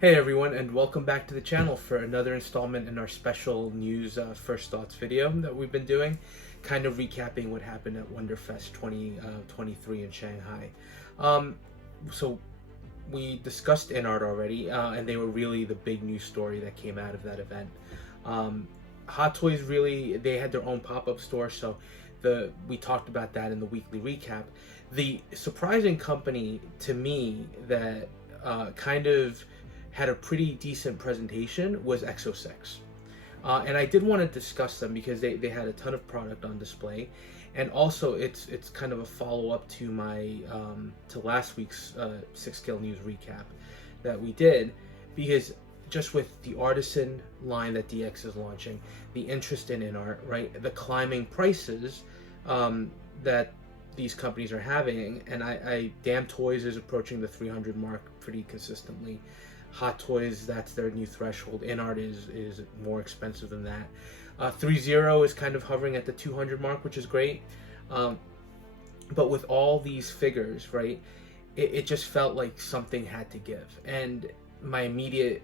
Hey everyone, and welcome back to the channel for another installment in our special news First Thoughts video that we've been doing, kind of recapping what happened at Wonderfest 2023 in Shanghai. So we discussed InArt already, and they were really the big news story that came out of that event. Hot Toys really, they had their own pop-up store, so we talked about that in the weekly recap. The surprising company to me that kind of had a pretty decent presentation was EXO-6. And I did want to discuss them because they had a ton of product on display, and also it's kind of a follow-up to my to last week's 6-scale news recap that we did, because just with the Artisan line that DX is launching, the interest in InArt, right, the climbing prices that these companies are having, and I Damn Toys is approaching the 300 mark pretty consistently. Hot Toys, that's their new threshold. InArt is more expensive than that. 3.0 is kind of hovering at the 200 mark, which is great. But with all these figures, right, it just felt like something had to give. And my immediate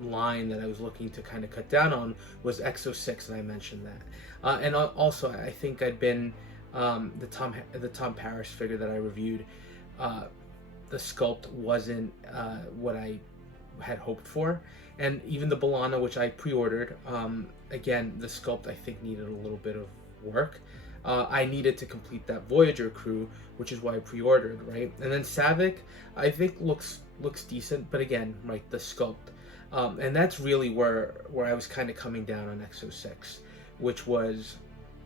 line that I was looking to kind of cut down on was EXO-6, and I mentioned that. And also, I think I'd been the Tom Paris figure that I reviewed. The sculpt wasn't what I had hoped for, and even the B'Elanna, which I pre-ordered, again, the sculpt I think needed a little bit of work. I needed to complete that Voyager crew, which is why I pre-ordered, right? And then Savick, I think looks decent, but again, right, the sculpt, and that's really where I was kind of coming down on EXO-6, which was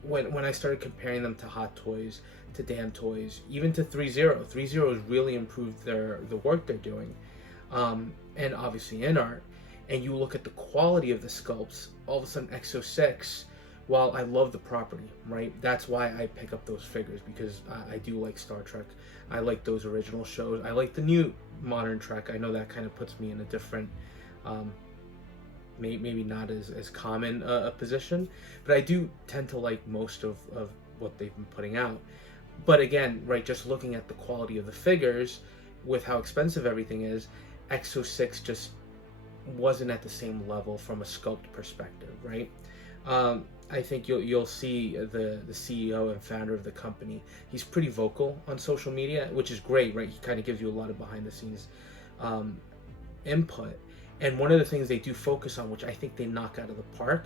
when I started comparing them to Hot Toys, to Damn Toys, even to 3.0. 3.0 has really improved the work they're doing. And obviously InArt, and you look at the quality of the sculpts, all of a sudden EXO-6, while I love the property, right, that's why I pick up those figures, because I do like Star Trek, I like those original shows, I like the new modern Trek. I know that kind of puts me in a different, maybe not as common a position, but I do tend to like most of what they've been putting out. But again, right, just looking at the quality of the figures with how expensive everything is, EXO-6 just wasn't at the same level from a sculpt perspective, right? I think you'll see the CEO and founder of the company. He's pretty vocal on social media, which is great, right? He kind of gives you a lot of behind the scenes input. And one of the things they do focus on, which I think they knock out of the park,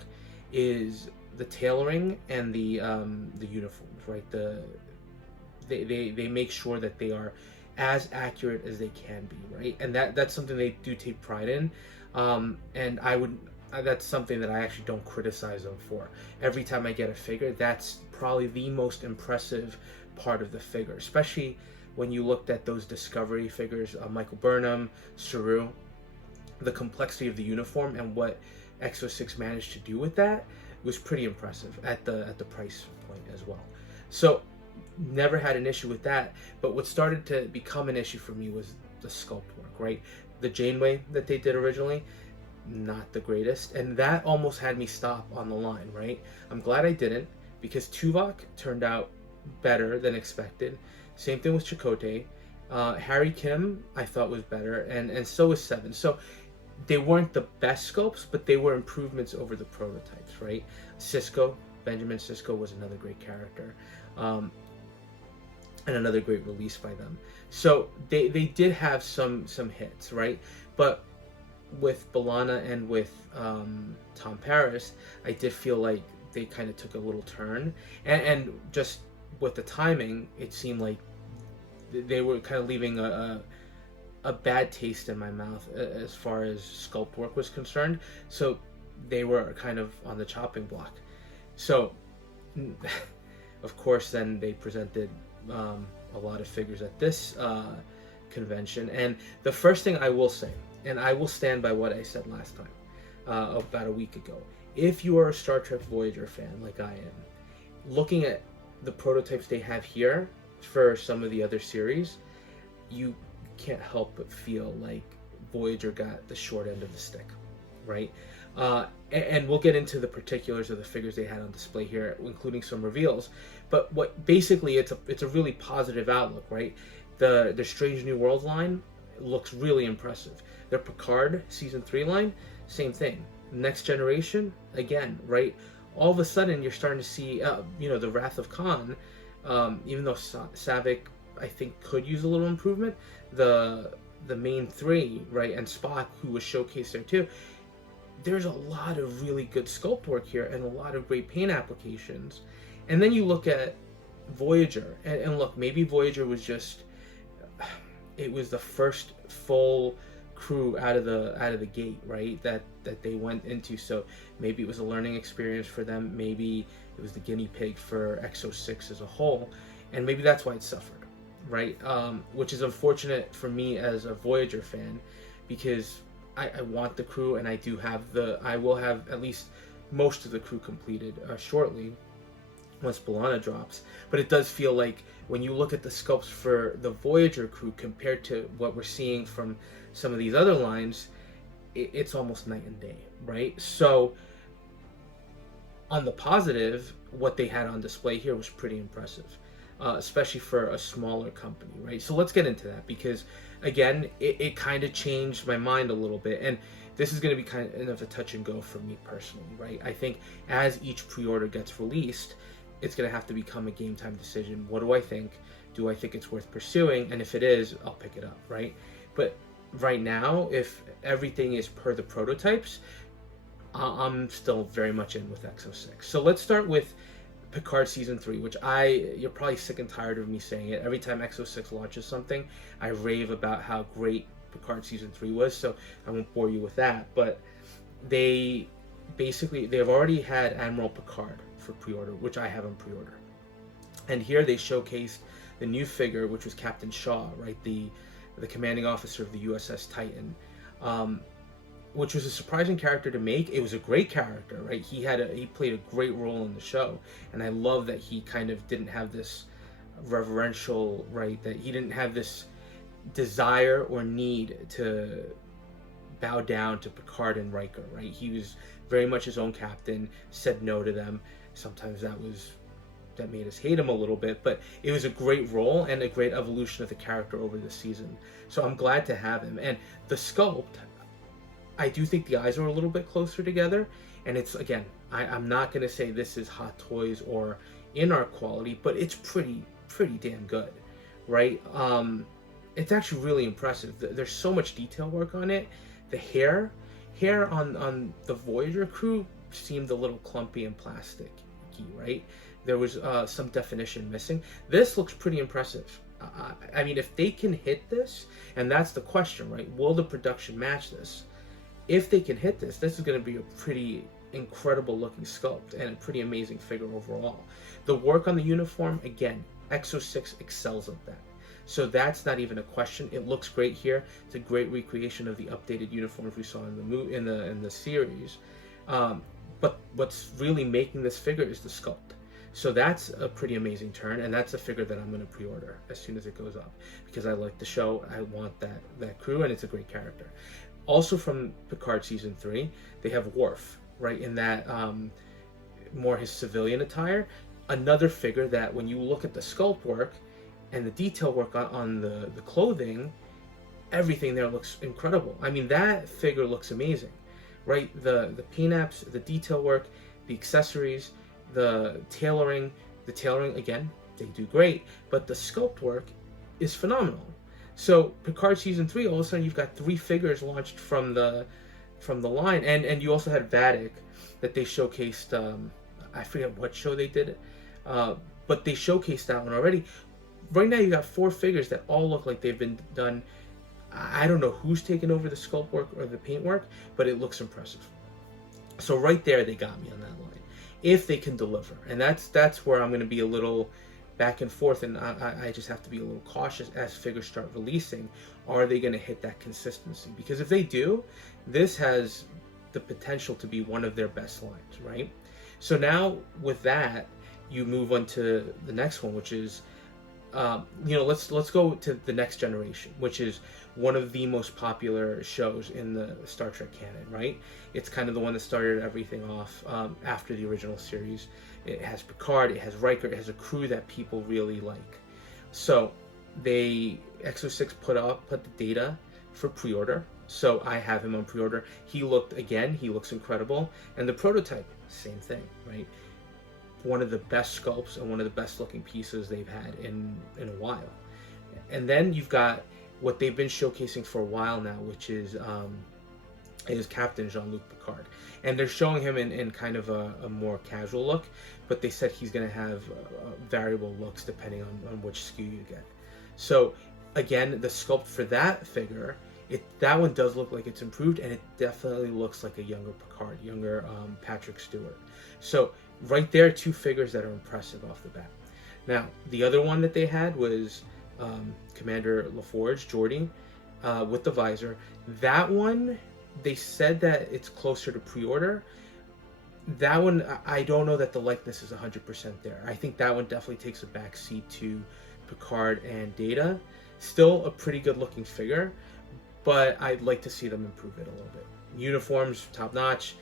is the tailoring and the uniforms, right? They make sure that they are as accurate as they can be, right? And that's something they do take pride in, and that's something that I actually don't criticize them for. Every time I get a figure, that's probably the most impressive part of the figure, especially when you looked at those Discovery figures, Michael Burnham, Saru. The complexity of the uniform and what EXO-6 managed to do with that was pretty impressive at the price point as well. So never had an issue with that, but what started to become an issue for me was the sculpt work, right? The Janeway that they did originally, not the greatest, and that almost had me stop on the line, right? I'm glad I didn't, because Tuvok turned out better than expected. Same thing with Chakotay. Harry Kim I thought was better, and so was Seven. So they weren't the best sculpts, but they were improvements over the prototypes, right? Benjamin Sisko was another great character. And another great release by them. So they did have some hits, right? But with B'Elanna and with Tom Paris, I did feel like they kind of took a little turn. And just with the timing, it seemed like they were kind of leaving a bad taste in my mouth as far as sculpt work was concerned. So they were kind of on the chopping block. So, of course, then they presented a lot of figures at this convention, and the first thing I will say, and I will stand by what I said last time, about a week ago, if you are a Star Trek Voyager fan like I am, looking at the prototypes they have here for some of the other series, you can't help but feel like Voyager got the short end of the stick, right? And we'll get into the particulars of the figures they had on display here, including some reveals. But what basically it's a really positive outlook, right? The Strange New World line looks really impressive. Their Picard Season 3 line, same thing. Next Generation, again, right? All of a sudden, you're starting to see, the Wrath of Khan, even though Saavik, I think, could use a little improvement, the main three, right, and Spock, who was showcased there too, there's a lot of really good sculpt work here and a lot of great paint applications. And then you look at Voyager, and look, maybe Voyager was just, it was the first full crew out of the gate, right, that they went into, so maybe it was a learning experience for them, maybe it was the guinea pig for EXO-6 as a whole, and maybe that's why it suffered, right? Which is unfortunate for me as a Voyager fan, because I want the crew, and I will have at least most of the crew completed shortly once B'Elanna drops. But it does feel like when you look at the sculpts for the Voyager crew compared to what we're seeing from some of these other lines, it's almost night and day, right? So on the positive, what they had on display here was pretty impressive, especially for a smaller company, right? So let's get into that, because again, it kind of changed my mind a little bit, and this is going to be kind of a touch and go for me personally, right? I think as each pre-order gets released, it's going to have to become a game time decision. What do I think? Do I think it's worth pursuing? And if it is, I'll pick it up, right? But right now, if everything is per the prototypes, I'm still very much in with EXO-6. So let's start with Picard Season 3, which you're probably sick and tired of me saying it. Every time EXO-6 launches something, I rave about how great Picard Season 3 was, so I won't bore you with that. But they've already had Admiral Picard for pre-order, which I haven't pre-ordered. And here they showcased the new figure, which was Captain Shaw, right? The commanding officer of the USS Titan, which was a surprising character to make. It was a great character, right? He played a great role in the show, and I love that he kind of didn't have this reverential, right? That he didn't have this desire or need to bow down to Picard and Riker, right? He was very much his own captain, said no to them. Sometimes that made us hate him a little bit, but it was a great role and a great evolution of the character over the season. So I'm glad to have him. And the sculpt, I do think the eyes are a little bit closer together, and it's, again, I'm not going to say this is Hot Toys or in-art quality, but it's pretty damn good, right? It's actually really impressive. There's so much detail work on it. The hair on the Voyager crew seemed a little clumpy and plasticky, right? There was some definition missing. This looks pretty impressive. I mean, if they can hit this, and that's the question, right? Will the production match this? If they can hit this, this is going to be a pretty incredible looking sculpt and a pretty amazing figure overall. The work on the uniform, again, EXO-6 excels at that. So that's not even a question. It looks great here. It's a great recreation of the updated uniforms we saw in the series. But what's really making this figure is the sculpt. So that's a pretty amazing turn, and that's a figure that I'm going to pre-order as soon as it goes up, because I like the show. I want that crew, and it's a great character. Also from Picard Season 3, they have Worf, right, in that more his civilian attire. Another figure that when you look at the sculpt work and the detail work on the clothing, everything there looks incredible. I mean, that figure looks amazing, right? The paint apps, the detail work, the accessories, the tailoring, again, they do great, but the sculpt work is phenomenal. So Picard Season 3, all of a sudden you've got 3 figures launched from the line, and you also had Vatic that they showcased. I forget what show they did it, but they showcased that one already. Right now you got 4 figures that all look like they've been done. I don't know who's taken over the sculpt work or the paint work, but it looks impressive. So right there they got me on that line, if they can deliver. And that's where I'm going to be a little back and forth, and I just have to be a little cautious as figures start releasing. Are they going to hit that consistency? Because if they do, this has the potential to be one of their best lines, right? So now with that, you move on to the next one, which is let's go to the Next Generation, which is one of the most popular shows in the Star Trek canon, right? It's kind of the one that started everything off after the original series. It has Picard, it has Riker, it has a crew that people really like. So EXO-6 put the data for pre-order. So I have him on pre-order. He looks incredible. And the prototype, same thing, right? One of the best sculpts and one of the best looking pieces they've had in a while. And then you've got what they've been showcasing for a while now, which is Captain Jean-Luc Picard. And they're showing him in kind of a more casual look, but they said he's going to have variable looks depending on which SKU you get. So again, the sculpt for that figure, that one does look like it's improved, and it definitely looks like a younger Picard, younger Patrick Stewart. So right there, two figures that are impressive off the bat. Now, the other one that they had was Commander LaForge, Geordi, with the visor. That one, they said that it's closer to pre-order. That one, I don't know that the likeness is 100% there. I think that one definitely takes a back seat to Picard and Data. Still a pretty good looking figure, but I'd like to see them improve it a little bit. Uniforms, top notch,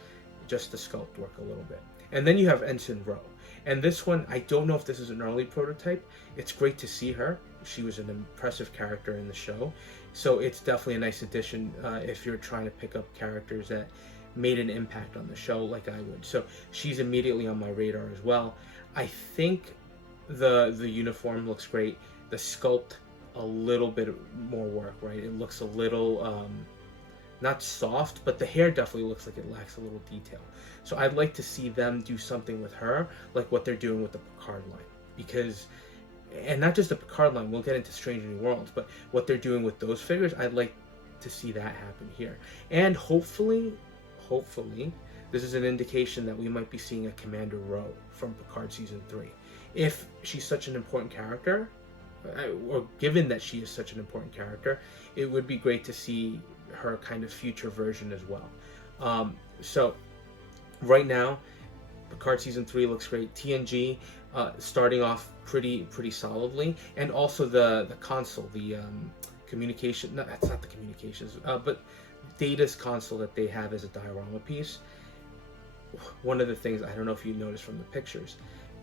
just the sculpt work a little bit. And then you have Ensign Rowe. And this one, I don't know if this is an early prototype. It's great to see her. She was an impressive character in the show. So it's definitely a nice addition if you're trying to pick up characters that made an impact on the show like I would. So she's immediately on my radar as well. I think the uniform looks great. The sculpt, a little bit more work, right? It looks a little, not soft, but the hair definitely looks like it lacks a little detail. So I'd like to see them do something with her, like what they're doing with the Picard line. Because, and not just the Picard line, we'll get into Strange New Worlds, but what they're doing with those figures, I'd like to see that happen here. And hopefully, this is an indication that we might be seeing a Commander Rowe from Picard Season 3. If she's such an important character, or given that she is such an important character, it would be great to see her kind of future version as well. So right now, Picard Season 3 looks great. TNG starting off pretty solidly, and also the console, the communication. No, that's not the communications, but Data's console that they have as a diorama piece. One of the things, I don't know if you noticed from the pictures,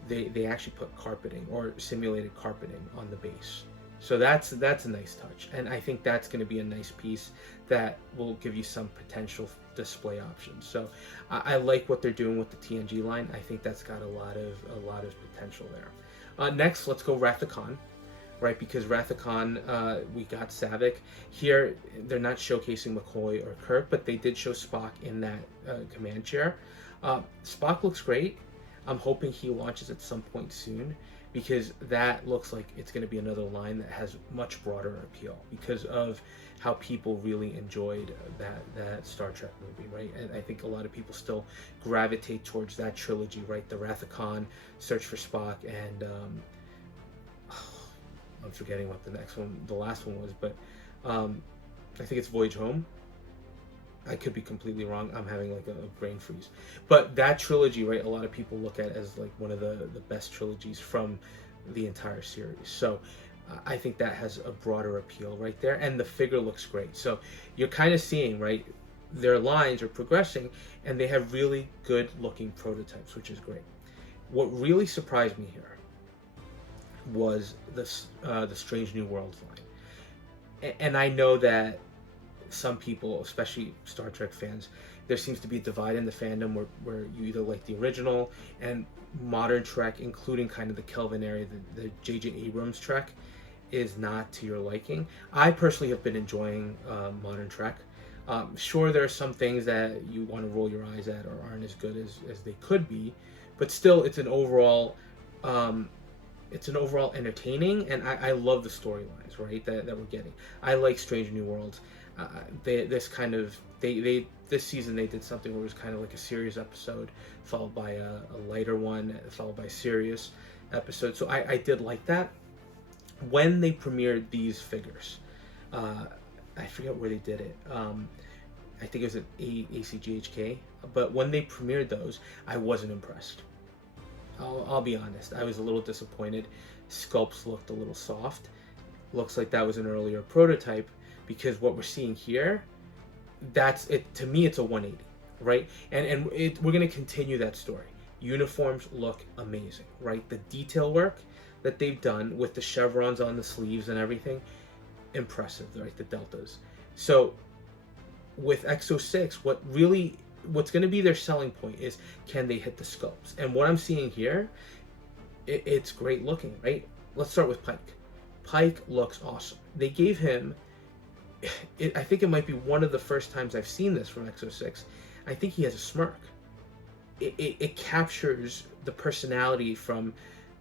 they actually put carpeting or simulated carpeting on the base. So that's a nice touch, and I think that's going to be a nice piece that will give you some potential display options. So I like what they're doing with the TNG line. I think that's got a lot of potential there. Next, let's go Wrath of Khan, right? Because Wrath of Khan, we got Saavik. Here, they're not showcasing McCoy or Kirk, but they did show Spock in that command chair. Spock looks great. I'm hoping he launches at some point soon, because that looks like it's going to be another line that has much broader appeal because of how people really enjoyed that Star Trek movie, right? And I think a lot of people still gravitate towards that trilogy, right? The Wrath of Khan, Search for Spock, and I'm forgetting what the last one was, but I think it's Voyage Home. I could be completely wrong. I'm having like a brain freeze. But that trilogy, right, a lot of people look at as like one of the best trilogies from the entire series. So I think that has a broader appeal right there. And the figure looks great. So you're kind of seeing, right, their lines are progressing, and they have really good looking prototypes, which is great. What really surprised me here was the Strange New Worlds line. And I know that some people, especially Star Trek fans, there seems to be a divide in the fandom where you either like the original and modern Trek, including kind of the Kelvin area, the J.J. Abrams Trek, is not to your liking. I personally have been enjoying modern Trek. Sure, there are some things that you want to roll your eyes at or aren't as good as they could be, but still, it's an overall entertaining, and I love the storylines, right, that we're getting. I like Strange New Worlds. This season they did something where it was kind of like a serious episode followed by a lighter one followed by a serious episode. So I did like that. When they premiered these figures, I forget where they did it. I think it was at ACGHK. But when they premiered those, I wasn't impressed. I'll be honest. I was a little disappointed. Sculpts looked a little soft. Looks like that was an earlier prototype. Because what we're seeing here, that's it. To me, it's a 180, right? And we're going to continue that story. Uniforms look amazing, right? The detail work that they've done with the chevrons on the sleeves and everything, impressive, right? The deltas. So with EXO-6, what's going to be their selling point is, can they hit the sculpts? And what I'm seeing here, it's great looking, right? Let's start with Pike. Pike looks awesome. They gave him, I think it might be one of the first times I've seen this from EXO-6. I think he has a smirk. It captures the personality from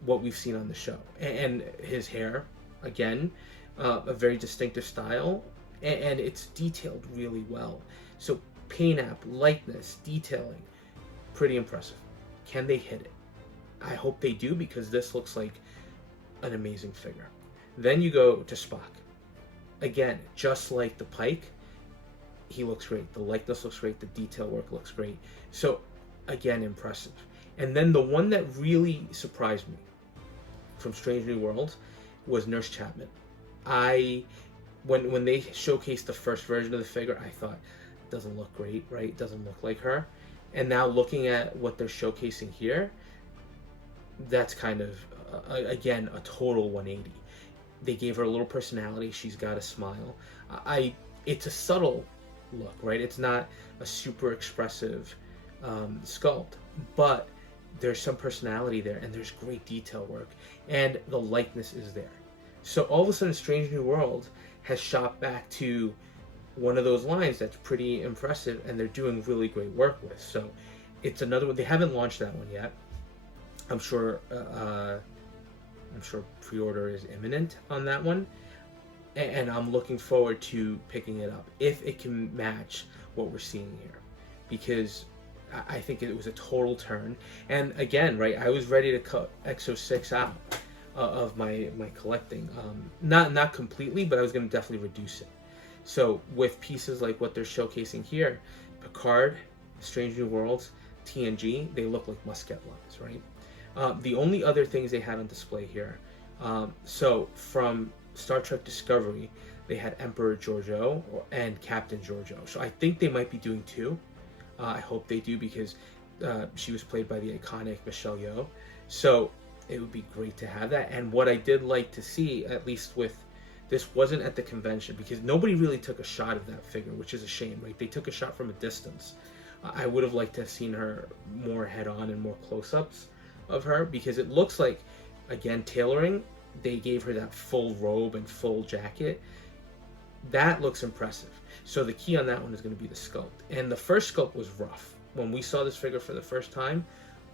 what we've seen on the show. And his hair, again, a very distinctive style, and it's detailed really well. So paint app, likeness, detailing, pretty impressive. Can they hit it? I hope they do, because this looks like an amazing figure. Then you go to Spock. Again, just like the Pike, he looks great. The likeness looks great. The detail work looks great. So again, impressive. And then the one that really surprised me from Strange New Worlds was Nurse Chapman. When they showcased the first version of the figure, I thought, it doesn't look great, right? It doesn't look like her. And now looking at what they're showcasing here, that's kind of, again, a total 180. They gave her a little personality. She's got a smile. It's a subtle look, right? It's not a super expressive sculpt, but there's some personality there, and there's great detail work, and the likeness is there. So all of a sudden, Strange New World has shot back to one of those lines that's pretty impressive, and they're doing really great work with. So it's another one. They haven't launched that one yet. I'm sure pre-order is imminent on that one, and I'm looking forward to picking it up if it can match what we're seeing here, because I think it was a total turn. And again, right, I was ready to cut EXO-6 out of my collecting, not completely, but I was going to definitely reduce it. So with pieces like what they're showcasing here, Picard, Strange New Worlds, TNG, they look like musket lines, right? The only other things they had on display here, so from Star Trek Discovery, they had Emperor Georgiou and Captain Georgiou. So I think they might be doing two. I hope they do, because she was played by the iconic Michelle Yeoh. So it would be great to have that. And what I did like to see, at least with this, wasn't at the convention, because nobody really took a shot of that figure, which is a shame, right? They took a shot from a distance. I would have liked to have seen her more head-on and more close-ups of her, because it looks like, again, tailoring, they gave her that full robe and full jacket. That looks impressive. So the key on that one is going to be the sculpt. And the first sculpt was rough. When we saw this figure for the first time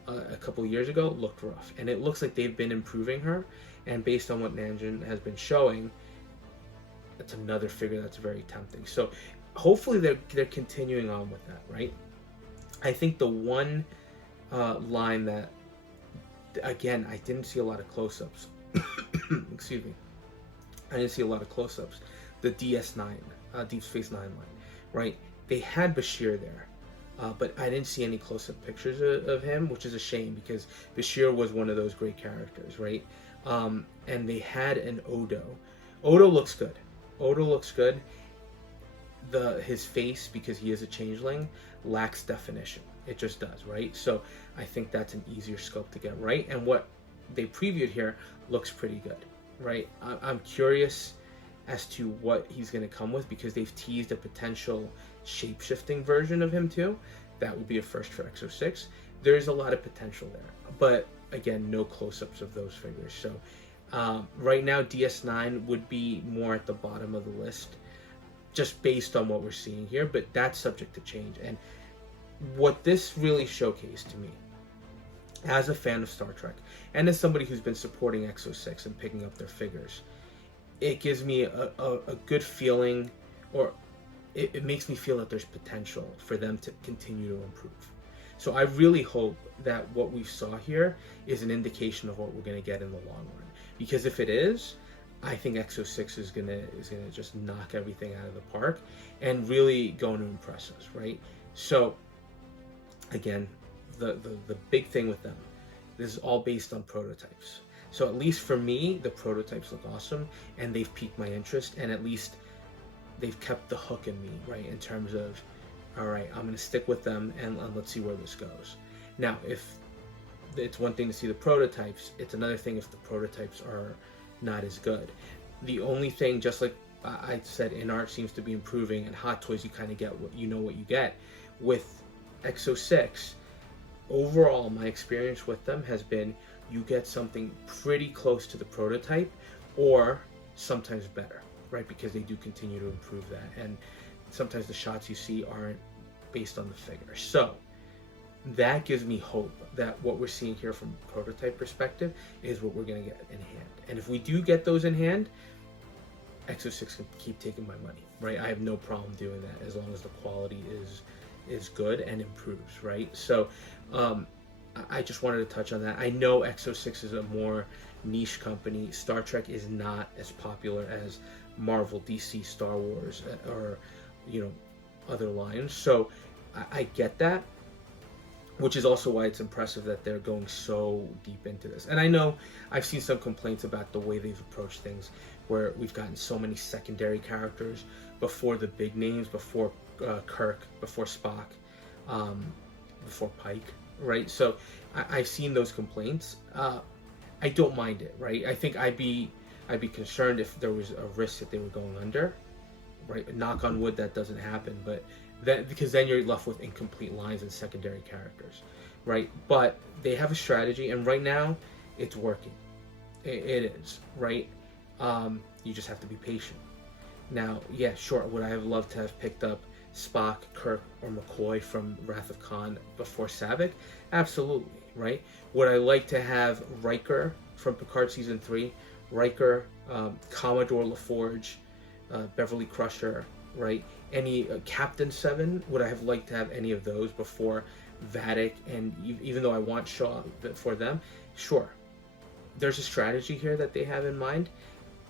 a couple of years ago, it looked rough. And it looks like they've been improving her. And based on what Nanjin has been showing, it's another figure that's very tempting. So hopefully they're continuing on with that, right? I think the one line that, again, I didn't see a lot of close-ups. Excuse me. I didn't see a lot of close-ups. The DS9, Deep Space Nine line, right? They had Bashir there, but I didn't see any close-up pictures of him, which is a shame, because Bashir was one of those great characters, right? And they had an Odo. Odo looks good. Odo looks good. His face, because he is a changeling, lacks definition. It just does, right? So I think that's an easier sculpt to get right. And what they previewed here looks pretty good, right? I'm curious as to what he's going to come with, because they've teased a potential shape-shifting version of him too. That would be a first for EXO-6. There's a lot of potential there, but again, no close-ups of those figures. So right now, DS9 would be more at the bottom of the list, just based on what we're seeing here, but that's subject to change. And what this really showcased to me, as a fan of Star Trek, and as somebody who's been supporting EXO-6 and picking up their figures, it gives me a good feeling, or it makes me feel that there's potential for them to continue to improve. So I really hope that what we saw here is an indication of what we're going to get in the long run. Because if it is, I think EXO-6 is gonna just knock everything out of the park and really going to impress us, right? So again, the big thing with them, this is all based on prototypes. So at least for me, the prototypes look awesome, and they've piqued my interest, and at least they've kept the hook in me, right? In terms of, all right, I'm going to stick with them, and let's see where this goes. Now, if it's one thing to see the prototypes, it's another thing if the prototypes are not as good. The only thing, just like I said in-art seems to be improving, and Hot Toys you kind of get what you get. With EXO-6, overall my experience with them has been you get something pretty close to the prototype, or sometimes better, right? Because they do continue to improve that, and sometimes the shots you see aren't based on the figure. So that gives me hope that what we're seeing here from a prototype perspective is what we're going to get in hand. And if we do get those in hand, EXO-6 can keep taking my money, right? I have no problem doing that as long as the quality is good and improves, right? So I just wanted to touch on that. I know EXO-6 is a more niche company. Star Trek is not as popular as Marvel, DC, Star Wars, or other lines. So I get that, which is also why it's impressive that they're going so deep into this. And I know I've seen some complaints about the way they've approached things, where we've gotten so many secondary characters before the big names, before Kirk, before Spock, before Pike, right? So I've seen those complaints. I don't mind it, right? I think I'd be concerned if there was a risk that they were going under, right? Knock on wood that doesn't happen, but because then you're left with incomplete lines and secondary characters, right? But they have a strategy, and right now it's working. It is, right? You just have to be patient. Now, yeah, sure, would I have loved to have picked up Spock, Kirk, or McCoy from Wrath of Khan before Saavik? Absolutely, right? Would I like to have Riker from Picard Season 3, Riker, Commodore LaForge, Beverly Crusher, right? Any Captain 7, would I have liked to have any of those before Vadic? And even though I want Shaw for them, sure. There's a strategy here that they have in mind.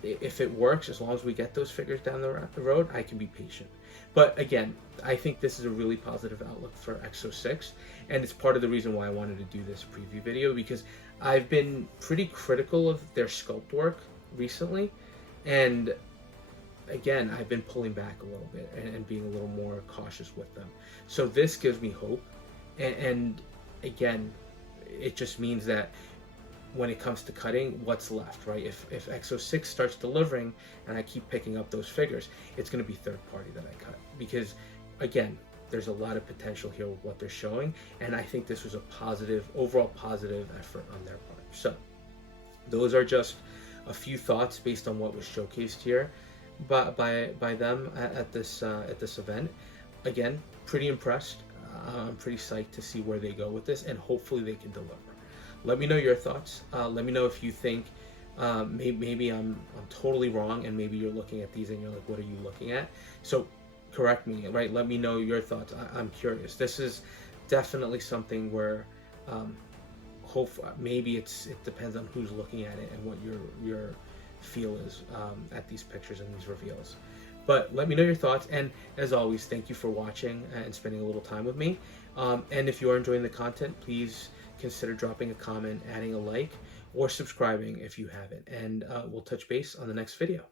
If it works, as long as we get those figures down the road, I can be patient. But again, I think this is a really positive outlook for EXO-6, and it's part of the reason why I wanted to do this preview video, because I've been pretty critical of their sculpt work recently, and again, I've been pulling back a little bit and being a little more cautious with them. So this gives me hope, and again, it just means that when it comes to cutting, what's left, right? If EXO-6 starts delivering and I keep picking up those figures, it's going to be third party that I cut, because again, there's a lot of potential here with what they're showing, and I think this was a overall positive effort on their part. So those are just a few thoughts based on what was showcased here by them at this event. Again, pretty impressed. I'm pretty psyched to see where they go with this, and hopefully they can deliver. Let me know your thoughts. Let me know if you think maybe I'm totally wrong, and maybe you're looking at these and you're like, what are you looking at? So correct me, right? Let me know your thoughts. I'm curious. This is definitely something where maybe it depends on who's looking at it and what your feel is at these pictures and these reveals. But let me know your thoughts, and as always, thank you for watching and spending a little time with me. And if you are enjoying the content, please consider dropping a comment, adding a like, or subscribing if you haven't, and we'll touch base on the next video.